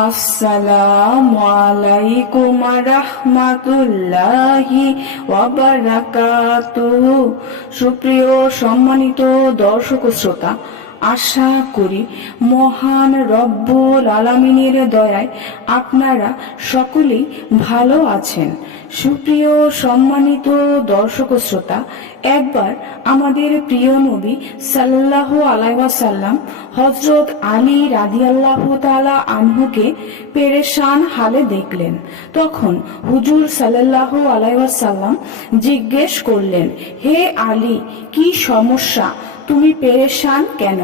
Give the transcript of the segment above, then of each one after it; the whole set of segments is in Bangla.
আসসালামু আলাইকুম রাহমাতুল্লাহি ওয়া বারাকাতুহু। সুপ্রিয় সম্মানিত দর্শক শ্রোতা, আশা করি মহান রব্বুল আলামিনের দয়ায় আপনারা সকলেই ভালো আছেন। সুপ্রিয় সম্মানিত দর্শক শ্রোতা, একবার আমাদের প্রিয় নবী সাল্লাল্লাহু আলাইহি ওয়াসাল্লাম হযরত আলী রাদিয়াল্লাহু তাআলা আনহুকে পেরেশান হালে দেখলেন। তখন হুজুর সাল্লাল্লাহু আলাইহি ওয়াসাল্লাম জিজ্ঞেস করলেন, হে আলী, কি সমস্যা, তুমি পেরেশান কেন?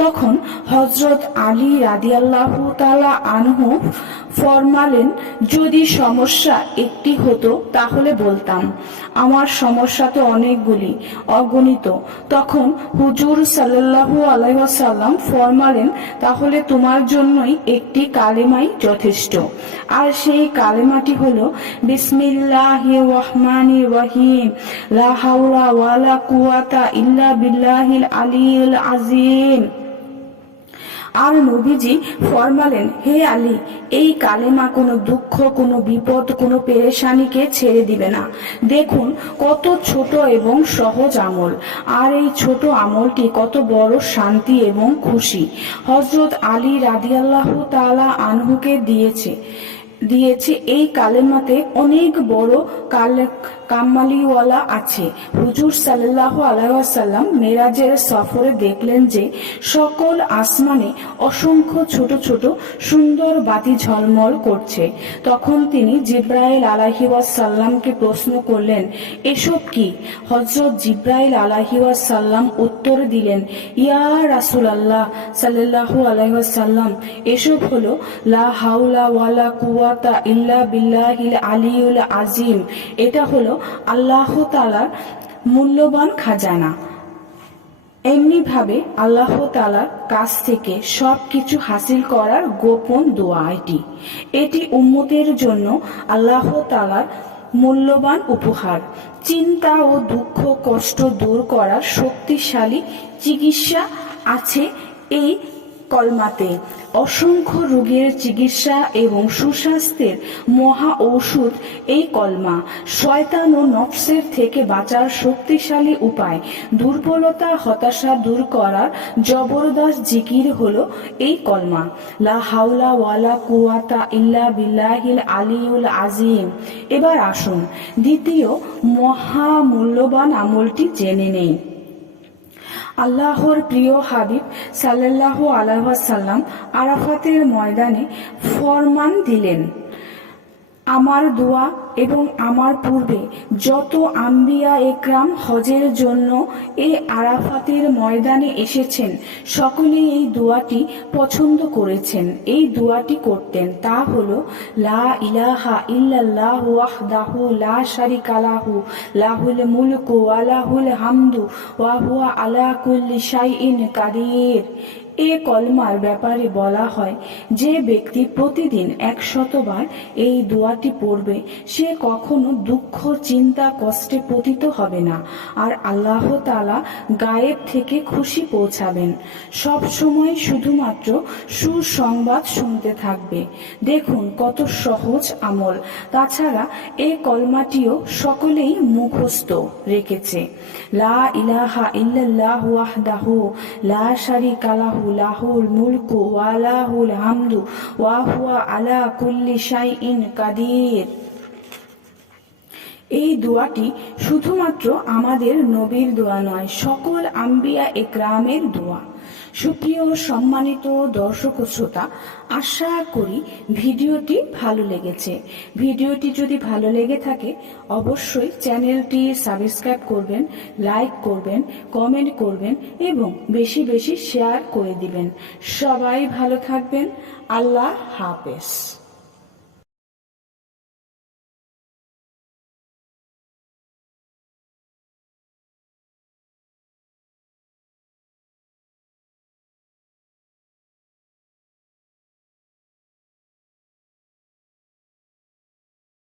তখন হযরত আলী রাদিয়াল্লাহু তাআলা আনহু ফরমালেন, যদি সমস্যা একটি হতো তাহলে বলতাম, আমার সমস্যা তো অনেকগুলি, অগণিত। তখন হুজুর সাল্লাল্লাহু আলাইহি ওয়াসাল্লাম ফরমালেন, তাহলে তোমার জন্যই একটি কালেমাই যথেষ্ট। আর সেই কালেমাটি হলো বিসমিল্লাহির রহমানির রহিম, লা হাওলা ওয়ালা কুওয়াতা ইল্লা বিল্লাহিল আলিয়্যিল আযীম। আর নবীজি ফরমালেন, হে আলী, এই কালেমা কোনো দুঃখ, কোনো বিপদ, কোনো পেরেশানিকে ছেড়ে দিবে না। দেখুন কত ছোট এবং সহজ আমল, আর এই ছোট আমলটি কত বড় শান্তি এবং খুশি হযরত আলী রাদিয়াল্লাহু তাআলা আনহুকে দিয়েছে। এই কালেমাতে অনেক বড় কামালিওয়ালা আছে। হুজুর সাল্লাল্লাহু আলাইহি ওয়াসাল্লাম মেরাজের সফরে দেখলেন যে সকল আসমানে অসংখ্য ছোট ছোট সুন্দর বাতি ঝলমল করছে। তখন তিনি জিব্রাইল আলাইহি ওয়াসাল্লামকে প্রশ্ন করলেন, এসব কি? হযরত জিব্রাইল আলাইহি ওয়াসাল্লাম উত্তর দিলেন, ইয়া রাসূলুল্লাহ সাল্লাল্লাহু আলাইহি ওয়াসাল্লাম, এসব হলো লা হাওলা ওয়ালা কুওয়াতা ইল্লা বিল্লাহিল আলিয়্যিল আযীম। এটা হলো আল্লাহ তাআলার মূল্যবান খাজানা। এমনি ভাবে আল্লাহ তাআলার কাছ থেকে সবকিছু হাসিল করার গোপন দোয়া এটি উম্মতের জন্য আল্লাহ তাআলার মূল্যবান উপহার। চিন্তা ও দুঃখ কষ্ট দূর করার শক্তিশালী চিকিৎসা আছে এই কলমাতে। অসংখ্য রোগের চিকিৎসা এবং সুস্বাস্থ্যের মহা ঔষধ এই কলমা। শয়তান ও নফসের থেকে বাঁচার শক্তিশালী উপায়। দুর্বলতা হতাশা দূর করার জবরদস্ত জিকির হলো এই কলমা, লা হাওলা ওয়ালা কুওয়াতা ইল্লা বিল্লাহিল আলিয়্যিল আযীম। এবার আসুন দ্বিতীয় মহা মূল্যবান আমলটি জেনে নেই। আল্লাহর প্রিয় হাবিব সাল্লাল্লাহু আলাইহি ওয়াসাল্লাম আরাফাতের ময়দানে ফরমান দিলেন, আমার দোয়া এবং আমার পূর্বে যত আম্বিয়া একরাম হজের জন্য এই আরাফাতের ময়দানে এসেছেন সকলেই এই দোয়াটি পছন্দ করেছেন। এই দোয়াটি করতেন, তা হলো লা ইলাহা ইল্লাল্লাহু ওয়াহদাহু লা শারিকা লাহু লাহুল মুলকু ওয়া লাহুল হামদু ওয়া হুয়া আলা কুল্লি শাইইন কাদির। এ কলমার ব্যাপারে বলা হয়, যে ব্যক্তি প্রতিদিন 100 বার এই দোয়াটি পড়বে সে কখনো দুঃখ চিন্তা কষ্টে পতিত হবে না, আর আল্লাহ তাআলা গায়েব থেকে খুশি পৌঁছাবেন। সব সময় শুধুমাত্র সুসংবাদ শুনতে থাকবে। দেখুন কত সহজ আমল। তাছাড়া এই কলমাটিও সকলেই মুখস্থ রেখেছে, লা ইলাহা ইল্লাল্লাহু ওয়াহদাহু লা শারিকা লাহু লাহুল মুলকু ওয়া লাহুল হামদু ওয়া হুয়া আলা কুল্লি শাইইন কাদির। এই দোয়াটি শুধুমাত্র আমাদের নবীর দোয়া নয়, সকল আম্বিয়া একরামের দোয়া। সুপ্রিয় সম্মানিত দর্শক শ্রোতা, আশা করি ভিডিওটি ভালো লেগেছে। ভিডিওটি যদি ভালো লেগে থাকে অবশ্যই চ্যানেলটি সাবস্ক্রাইব করবেন, লাইক করবেন, কমেন্ট করবেন এবং বেশি বেশি শেয়ার করে দিবেন। সবাই ভালো থাকবেন। আল্লাহ হাফেজ।